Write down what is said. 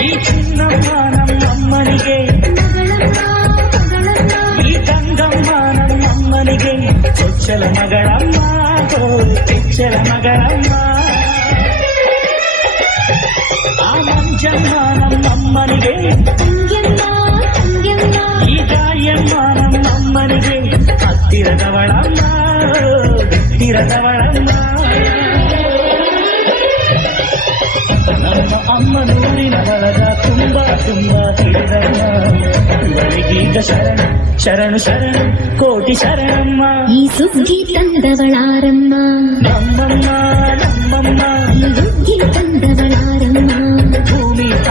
ಈ ಚಿನ್ನಮ್ಮ ನಮ್ಮಮ್ಮನಿಗೆ, ಈ ತಂಗಮ್ಮ ನಮ್ಮಮ್ಮನಿಗೆ, ಚೊಚ್ಚಲ ಮಗಳಮ್ಮ ಚೊಚ್ಚಲ ಮಗಳಮ್ಮ. ಆ ಮಂಜಮ್ಮ ನಮ್ಮಮ್ಮನಿಗೆ, ಈ ಗಾಯಮ್ಮ ನಮ್ಮಮ್ಮನಿಗೆ, ಹತ್ತಿರದವಳಮ್ಮ ಹತ್ತಿರದವಳಮ್ಮ. ನಮ್ಮ ಅಮ್ಮ ನೂರಿನವಳಗ ತುಂಬಾ ತುಂಬಾ ಹಿಡಿದಮ್ಮ, ಇವಳಿಗೀಗ ಶರಣು ಶರಣು ಶರಣು ಕೋಟಿ ಶರಣಮ್ಮ. ಈ ಸುಗ್ಗಿ ತಂದವಳಾರಮ್ಮ, ನಮ್ಮಮ್ಮ ನಮ್ಮಮ್ಮ, ಈ ಸುಗ್ಗಿ ತಂದವಳಾರಮ್ಮ.